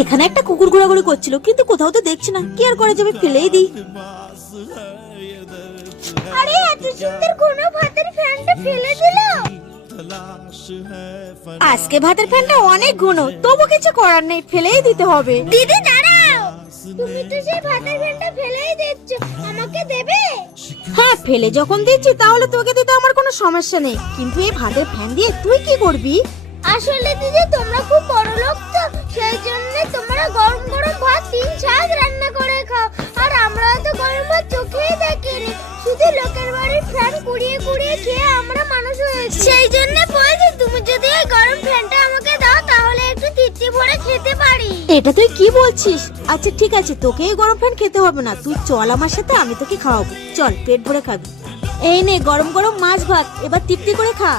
এখানে একটা কুকুর ঘোরাঘুরি করছিল কিন্তু কোথাও তো দেখছি না। কি আর করা যাবে ফেলেই দিই। আরে এত সুন্দর কোন ভাতের ফ্যানটা ফেলে দিল। আজকে ভাতের ফ্যানটা অনেক ঘন তবু কিছু করার নেই ফেলেই দিতে হবে। দিদি দাঁড়াও। তুমি তো সেই ভাতের ফ্যানটা ফেলেই দিচ্ছ। আমাকে দেবে? হ্যাঁ ফেলে যখন দিচ্ছি তাহলে তোকে দিতে আমার কোনো সমস্যা নেই। কিন্তু এই ভাতের ফ্যান দিয়ে তুই কি করবি? আসলে দিদি তোমরা খুব বড় লোক গরম গরম ভাত, তিন শাক রান্না করে খাও। আর আমরা তো গরম ভাত চোখেই দেখিনি। শুধু লোকের বাড়ির ফ্যান কুড়িয়ে কুড়িয়ে খেয়ে আমরা মানুষ হয়েছি সেই জন্য বলছি, তুমি যদি এই গরম ফ্যানটা আমাকে দাও, তাহলে একটু তৃপ্তি ভরে খেতে পারি। এটা তুই কি বলছিস? আচ্ছা ঠিক আছে তোকে এই গরম ফ্যান খেতে হবে না। তুই চল আমার সাথে, আমি তোকে খাওয়াবো। চল, পেট ভরে খাবি। এই নে, গরম গরম মাছ ভাত, এবার তৃপ্তি করে খা।